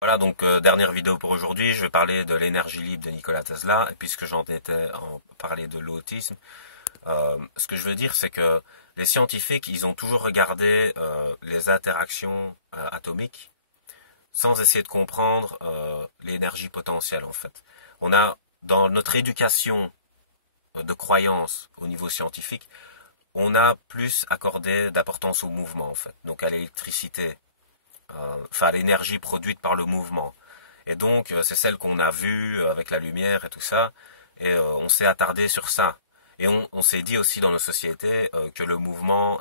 Voilà, donc dernière vidéo pour aujourd'hui, je vais parler de l'énergie libre de Nikola Tesla, et puisque j'en étais en parler de l'autisme, ce que je veux dire c'est que les scientifiques, ils ont toujours regardé les interactions atomiques sans essayer de comprendre l'énergie potentielle en fait. On a, dans notre éducation de croyance au niveau scientifique, on a plus accordé d'importance au mouvement en fait, donc à l'électricité, enfin à l'énergie produite par le mouvement. Et donc, c'est celle qu'on a vue avec la lumière et tout ça. Et on s'est attardé sur ça. Et on s'est dit aussi dans nos sociétés que le mouvement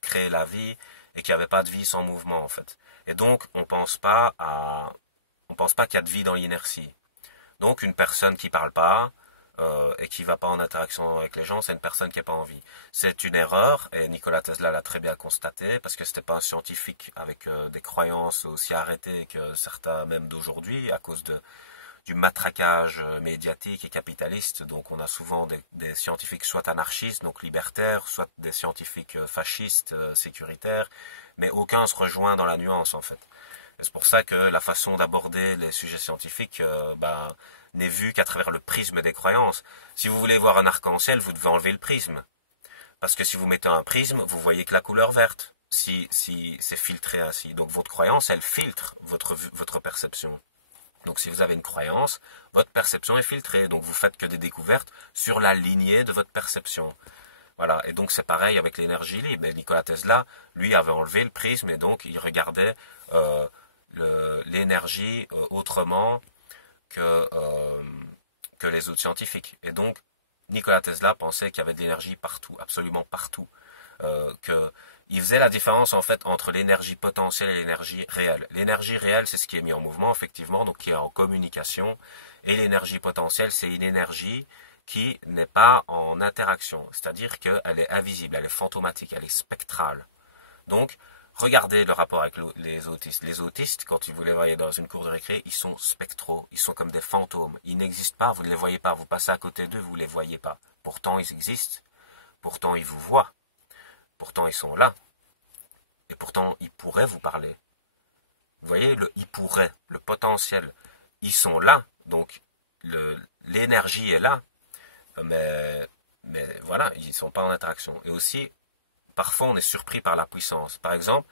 créait la vie et qu'il n'y avait pas de vie sans mouvement en fait. Et donc, on pense pas qu'il y a de vie dans l'inertie. Donc, une personne qui parle pas et qui va pas en interaction avec les gens, c'est une personne qui n'a pas envie. C'est une erreur et Nikola Tesla l'a très bien constaté parce que c'était pas un scientifique avec des croyances aussi arrêtées que certains même d'aujourd'hui à cause du matraquage médiatique et capitaliste. Donc, on a souvent des scientifiques soit anarchistes, donc libertaires, soit des scientifiques fascistes, sécuritaires, mais aucun se rejoint dans la nuance en fait. C'est pour ça que la façon d'aborder les sujets scientifiques n'est vue qu'à travers le prisme des croyances. Si vous voulez voir un arc-en-ciel, vous devez enlever le prisme. Parce que si vous mettez un prisme, vous voyez que la couleur verte, si c'est filtré ainsi. Donc votre croyance, elle filtre votre perception. Donc si vous avez une croyance, votre perception est filtrée. Donc vous faites que des découvertes sur la lignée de votre perception. Voilà, et donc c'est pareil avec l'énergie libre. Et Nikola Tesla, lui, avait enlevé le prisme et donc il regardait l'énergie autrement que les autres scientifiques. Et donc, Nikola Tesla pensait qu'il y avait de l'énergie partout, absolument partout. Il faisait la différence en fait entre l'énergie potentielle et l'énergie réelle. L'énergie réelle, c'est ce qui est mis en mouvement, effectivement, donc qui est en communication. Et l'énergie potentielle, c'est une énergie qui n'est pas en interaction, c'est-à-dire qu'elle est invisible, elle est fantomatique, elle est spectrale. Donc, regardez le rapport avec les autistes. Les autistes, quand vous les voyez dans une cour de récré, ils sont spectraux, ils sont comme des fantômes. Ils n'existent pas, vous ne les voyez pas, vous passez à côté d'eux, vous ne les voyez pas. Pourtant, ils existent, pourtant, ils vous voient, pourtant, ils sont là, et pourtant, ils pourraient vous parler. Vous voyez, ils pourraient, le potentiel, ils sont là, donc l'énergie est là, mais voilà, ils ne sont pas en interaction. Et aussi, parfois on est surpris par la puissance. Par exemple,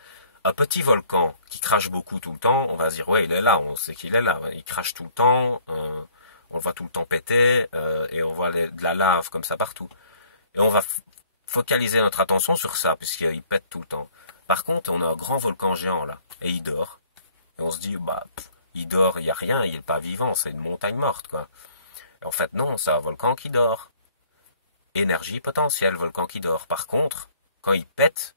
un petit volcan qui crache beaucoup tout le temps, on va se dire ouais il est là, on sait qu'il est là, il crache tout le temps, on le voit tout le temps péter et on voit de la lave comme ça partout. Et on va focaliser notre attention sur ça puisqu'il pète tout le temps. Par contre, on a un grand volcan géant là et il dort. Et on se dit il dort, il n'y a rien, il n'est pas vivant, c'est une montagne morte quoi. Et en fait non, c'est un volcan qui dort. Énergie potentielle, volcan qui dort. Par contre, quand il pète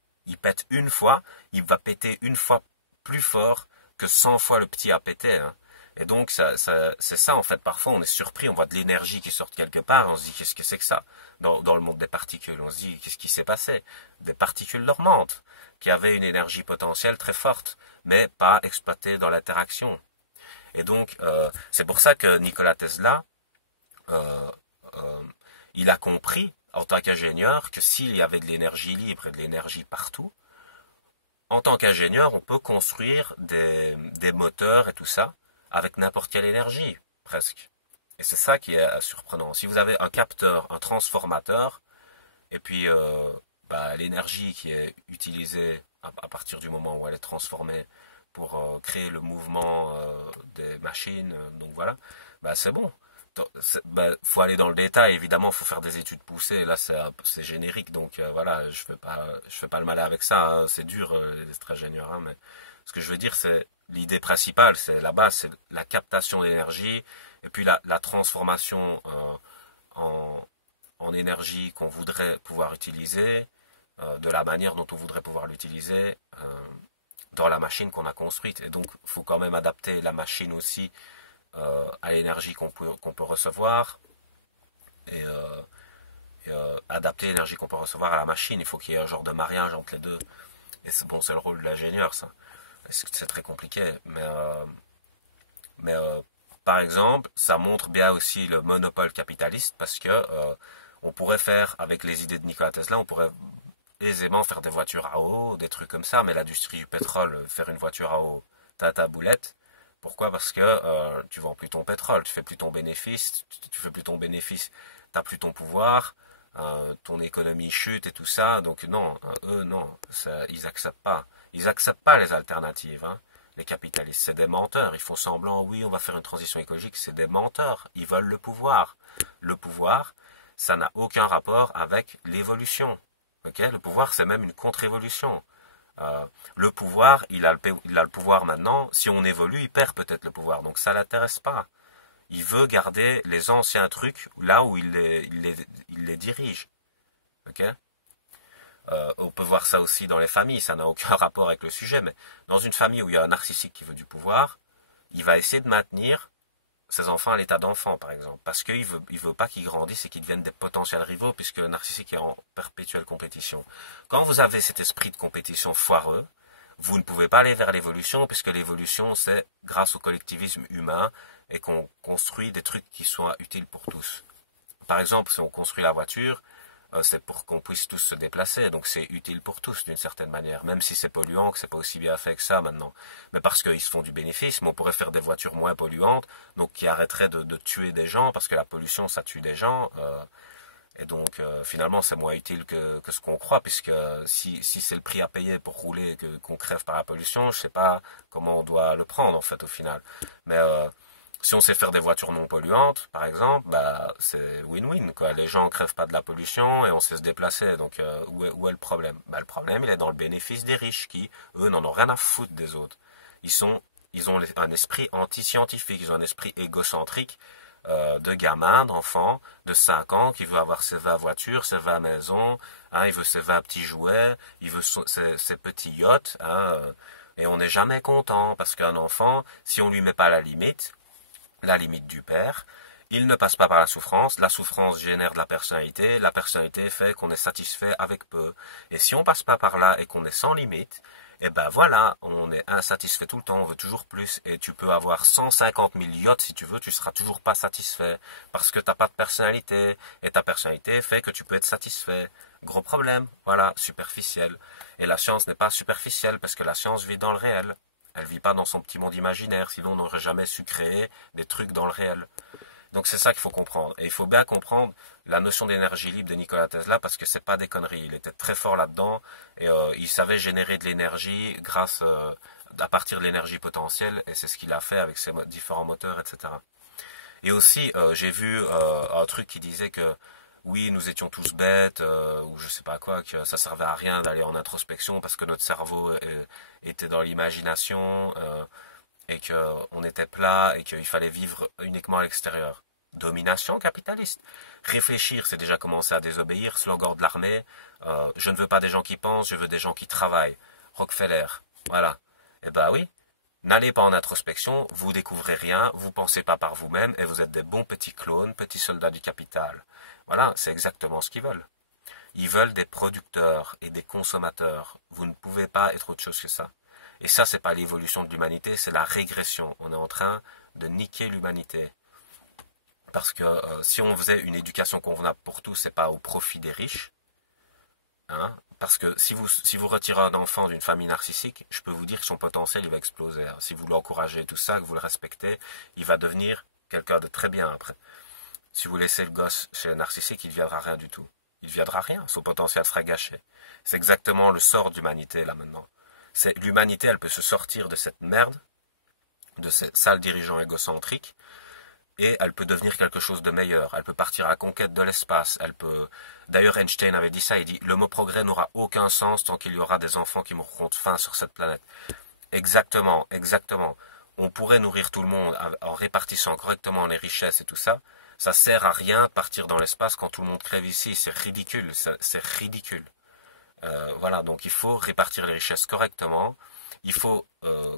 une fois, il va péter une fois plus fort que 100 fois le petit a pété. Hein. Et donc, c'est ça en fait. Parfois, on est surpris, on voit de l'énergie qui sort quelque part, on se dit qu'est-ce que c'est que ça dans le monde des particules, on se dit qu'est-ce qui s'est passé. Des particules dormantes qui avaient une énergie potentielle très forte, mais pas exploitée dans l'interaction. Et donc, c'est pour ça que Nikola Tesla, euh, euh, il a compris en tant qu'ingénieur que s'il y avait de l'énergie libre et de l'énergie partout, en tant qu'ingénieur, on peut construire des moteurs et tout ça avec n'importe quelle énergie, presque. Et c'est ça qui est surprenant. Si vous avez un capteur, un transformateur, et puis l'énergie qui est utilisée à partir du moment où elle est transformée pour créer le mouvement des machines, donc voilà, c'est bon. Faut aller dans le détail, évidemment, faut faire des études poussées. Là, c'est générique, donc voilà, je fais pas le malin avec ça. Hein, c'est dur d'être ingénieur, hein, mais ce que je veux dire, c'est l'idée principale, c'est la base, c'est la captation d'énergie et puis la transformation en, en énergie qu'on voudrait pouvoir utiliser, de la manière dont on voudrait pouvoir l'utiliser dans la machine qu'on a construite. Et donc, il faut quand même adapter la machine aussi à l'énergie qu'on peut recevoir et adapter l'énergie qu'on peut recevoir à la machine. Il faut qu'il y ait un genre de mariage entre les deux. Et c'est bon, c'est le rôle de l'ingénieur, ça. C'est très compliqué. Mais par exemple, ça montre bien aussi le monopole capitaliste parce que on pourrait faire, avec les idées de Nikola Tesla, on pourrait aisément faire des voitures à eau, des trucs comme ça, mais l'industrie du pétrole, faire une voiture à eau, t'as ta boulette, Pourquoi? Parce que tu vends plus ton pétrole, tu fais plus ton bénéfice, tu fais plus ton bénéfice, t'as plus ton pouvoir, ton économie chute et tout ça. Donc non, eux non, ils acceptent pas. Ils acceptent pas les alternatives. Hein. Les capitalistes, c'est des menteurs. Ils font semblant, oui, on va faire une transition écologique. C'est des menteurs. Ils veulent le pouvoir. Le pouvoir, ça n'a aucun rapport avec l'évolution. Okay, le pouvoir, c'est même une contre-évolution. Le pouvoir, il a le pouvoir maintenant. Si on évolue, il perd peut-être le pouvoir. Donc ça l'intéresse pas. Il veut garder les anciens trucs là où il les dirige. Okay, on peut voir ça aussi dans les familles. Ça n'a aucun rapport avec le sujet. Mais dans une famille où il y a un narcissique qui veut du pouvoir, il va essayer de maintenir ses enfants à l'état d'enfant, par exemple. Parce qu'il veut pas qu'ils grandissent et qu'ils deviennent des potentiels rivaux, puisque le narcissique est en perpétuelle compétition. Quand vous avez cet esprit de compétition foireux, vous ne pouvez pas aller vers l'évolution, puisque l'évolution, c'est grâce au collectivisme humain et qu'on construit des trucs qui soient utiles pour tous. Par exemple, si on construit la voiture, c'est pour qu'on puisse tous se déplacer, donc c'est utile pour tous d'une certaine manière, même si c'est polluant, que c'est pas aussi bien fait que ça maintenant. Mais parce qu'ils se font du bénéfice, mais on pourrait faire des voitures moins polluantes, donc qui arrêteraient de tuer des gens, parce que la pollution ça tue des gens, et donc finalement c'est moins utile que ce qu'on croit, puisque si c'est le prix à payer pour rouler et qu'on crève par la pollution, je sais pas comment on doit le prendre en fait au final. Mais si on sait faire des voitures non polluantes, par exemple, bah c'est win-win quoi. Les gens crèvent pas de la pollution et on sait se déplacer. Donc où est le problème? Bah le problème il est dans le bénéfice des riches qui eux n'en ont rien à foutre des autres. Ils ont un esprit anti-scientifique, ils ont un esprit égocentrique de gamin, d'enfant de 5 ans qui veut avoir ses 20 voitures, ses 20 maisons, hein, il veut ses 20 petits jouets, il veut ses petits yachts, hein, et on n'est jamais content parce qu'un enfant, si on lui met pas la limite du père, il ne passe pas par la souffrance génère de la personnalité fait qu'on est satisfait avec peu. Et si on passe pas par là et qu'on est sans limite, eh ben voilà, on est insatisfait tout le temps, on veut toujours plus, et tu peux avoir 150 000 yachts si tu veux, tu seras toujours pas satisfait, parce que t'as pas de personnalité, et ta personnalité fait que tu peux être satisfait. Gros problème, voilà, superficiel. Et la science n'est pas superficielle, parce que la science vit dans le réel. Elle vit pas dans son petit monde imaginaire, sinon on n'aurait jamais su créer des trucs dans le réel. Donc c'est ça qu'il faut comprendre. Et il faut bien comprendre la notion d'énergie libre de Nikola Tesla parce que c'est pas des conneries. Il était très fort là-dedans et il savait générer de l'énergie grâce à partir de l'énergie potentielle et c'est ce qu'il a fait avec ses différents moteurs, etc. Et aussi j'ai vu un truc qui disait que oui, nous étions tous bêtes, ou je sais pas quoi, que ça servait à rien d'aller en introspection parce que notre cerveau était dans l'imagination, et qu'on était plat et qu'il fallait vivre uniquement à l'extérieur. Domination capitaliste. Réfléchir, c'est déjà commencer à désobéir. Slogan de l'armée. Je ne veux pas des gens qui pensent, je veux des gens qui travaillent. Rockefeller. Voilà. Eh ben oui. N'allez pas en introspection, vous découvrez rien, vous pensez pas par vous-même et vous êtes des bons petits clones, petits soldats du capital. Voilà, c'est exactement ce qu'ils veulent. Ils veulent des producteurs et des consommateurs. Vous ne pouvez pas être autre chose que ça. Et ça, c'est pas l'évolution de l'humanité, c'est la régression. On est en train de niquer l'humanité. Parce que si on faisait une éducation convenable pour tous, c'est pas au profit des riches. Hein, parce que si vous retirez un enfant d'une famille narcissique, je peux vous dire que son potentiel il va exploser. Hein. Si vous l'encouragez tout ça, que vous le respectez, il va devenir quelqu'un de très bien après. Si vous laissez le gosse chez le narcissique, il ne deviendra rien du tout. Il ne deviendra rien, son potentiel sera gâché. C'est exactement le sort de l'humanité là maintenant. L'humanité, elle peut se sortir de cette merde, de ces sales dirigeants égocentriques, et elle peut devenir quelque chose de meilleur. Elle peut partir à la conquête de l'espace. Elle peut. D'ailleurs, Einstein avait dit ça. Il dit le mot progrès n'aura aucun sens tant qu'il y aura des enfants qui mourront de faim sur cette planète. Exactement, exactement. On pourrait nourrir tout le monde en répartissant correctement les richesses et tout ça. Ça sert à rien de partir dans l'espace quand tout le monde crève ici. C'est ridicule. C'est ridicule. Voilà, donc il faut répartir les richesses correctement. Il faut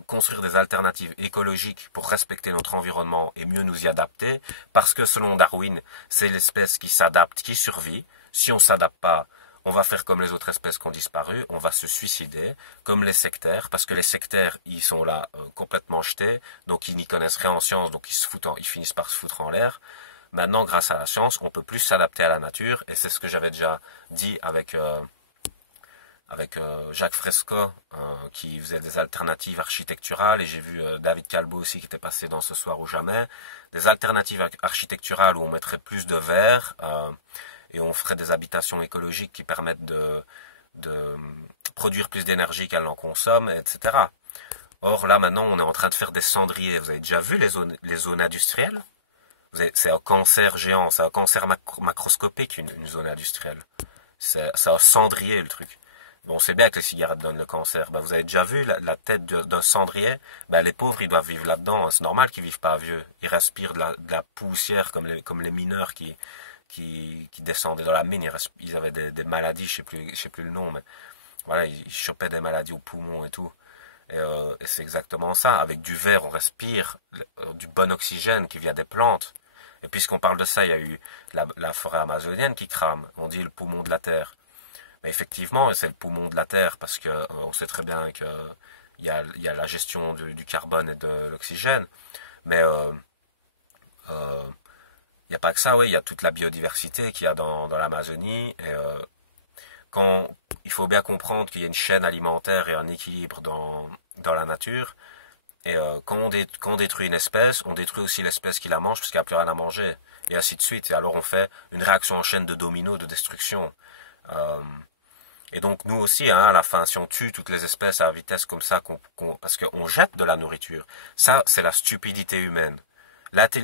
construire des alternatives écologiques pour respecter notre environnement et mieux nous y adapter, parce que selon Darwin, c'est l'espèce qui s'adapte, qui survit. Si on ne s'adapte pas, on va faire comme les autres espèces qui ont disparu, on va se suicider, comme les sectaires, parce que les sectaires, ils sont là complètement jetés, donc ils n'y connaissent rien en science, donc ils finissent par se foutre en l'air. Maintenant, grâce à la science, on peut plus s'adapter à la nature, et c'est ce que j'avais déjà dit avec avec Jacques Fresco, qui faisait des alternatives architecturales, et j'ai vu David Calbo aussi qui était passé dans Ce soir ou jamais, des alternatives architecturales où on mettrait plus de verre, et on ferait des habitations écologiques qui permettent de produire plus d'énergie qu'elle en consomme, etc. Or là maintenant on est en train de faire des cendriers. Vous avez déjà vu les zones industrielles? C'est un cancer géant, c'est un cancer macroscopique, une zone industrielle. C'est un cendrier le truc. Bon, on sait bien que les cigarettes donnent le cancer. Ben, vous avez déjà vu la tête d'un cendrier? Ben, les pauvres, ils doivent vivre là-dedans. C'est normal qu'ils vivent pas vieux. Ils respirent de la poussière comme les mineurs qui descendaient dans la mine. Ils avaient maladies, je sais plus le nom, mais voilà, ils chopaient des maladies aux poumons et tout. Et c'est exactement ça. Avec du verre, on respire du bon oxygène qui vient des plantes. Et puisqu'on parle de ça, il y a eu la forêt amazonienne qui crame. On dit le poumon de la Terre. Mais effectivement, c'est le poumon de la Terre parce que on sait très bien qu'il y a la gestion du carbone et de l'oxygène. Mais il n'y a pas que ça, oui. Il y a toute la biodiversité qu'il y a dans l'Amazonie. Et il faut bien comprendre qu'il y a une chaîne alimentaire et un équilibre dans la nature. Et quand on détruit une espèce, on détruit aussi l'espèce qui la mange parce qu'il n'y a plus rien à manger. Et ainsi de suite. Et alors on fait une réaction en chaîne de domino, de destruction. Et donc nous aussi, hein, à la fin, si on tue toutes les espèces à vitesse comme ça, parce qu'on jette de la nourriture, ça c'est la stupidité humaine.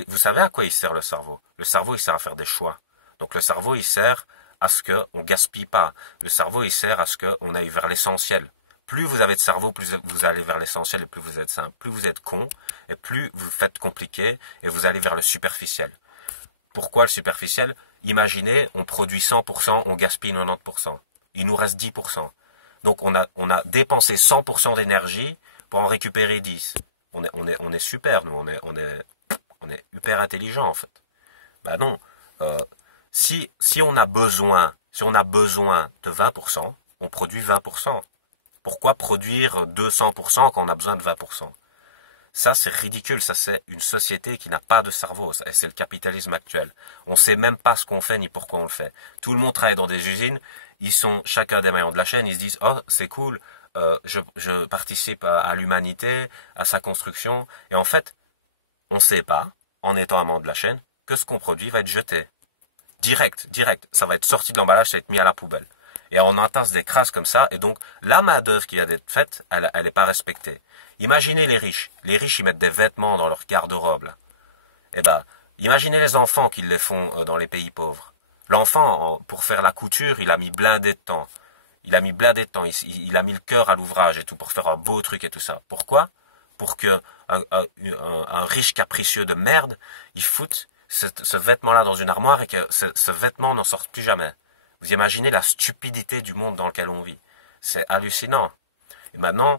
Vous savez à quoi il sert le cerveau? Le cerveau il sert à faire des choix. Donc le cerveau il sert à ce qu'on gaspille pas. Le cerveau il sert à ce qu'on aille vers l'essentiel. Plus vous avez de cerveau, plus vous allez vers l'essentiel et plus vous êtes simple. Plus vous êtes con et plus vous faites compliqué et vous allez vers le superficiel. Pourquoi le superficiel? Imaginez, on produit 100%, on gaspille 90%. Il nous reste 10%. Donc on a dépensé 100% d'énergie pour en récupérer 10. On est super, nous, on est hyper intelligent en fait. Ben non. Si on a besoin de 20%, on produit 20%. Pourquoi produire 200% quand on a besoin de 20%? Ça, c'est ridicule. Ça, c'est une société qui n'a pas de cerveau. Et c'est le capitalisme actuel. On ne sait même pas ce qu'on fait ni pourquoi on le fait. Tout le monde travaille dans des usines. Ils sont chacun des maillons de la chaîne. Ils se disent, oh, c'est cool. Je participe à l'humanité, à sa construction. Et en fait, on ne sait pas, en étant un membre de la chaîne, que ce qu'on produit va être jeté. Direct. Ça va être sorti de l'emballage, ça va être mis à la poubelle. Et on entasse des crasses comme ça, et donc la main-d'œuvre qui vient d'être faite, elle n'est pas respectée. Imaginez les riches. Les riches, ils mettent des vêtements dans leur garde-robe. Eh ben, imaginez les enfants qui les font dans les pays pauvres. L'enfant, pour faire la couture, il a mis blindé de temps. Il a mis le cœur à l'ouvrage et tout, pour faire un beau truc et tout ça. Pourquoi? Pour que un riche capricieux de merde, il foute ce vêtement-là dans une armoire et que ce vêtement n'en sorte plus jamais. Vous imaginez la stupidité du monde dans lequel on vit. C'est hallucinant. Et maintenant,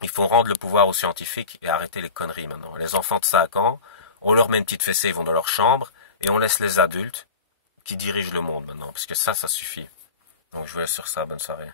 il faut rendre le pouvoir aux scientifiques et arrêter les conneries maintenant. Les enfants de 5 ans, on leur met une petite fessée, ils vont dans leur chambre, et on laisse les adultes qui dirigent le monde maintenant. Parce que ça suffit. Donc je vous laisse sur ça, bonne soirée.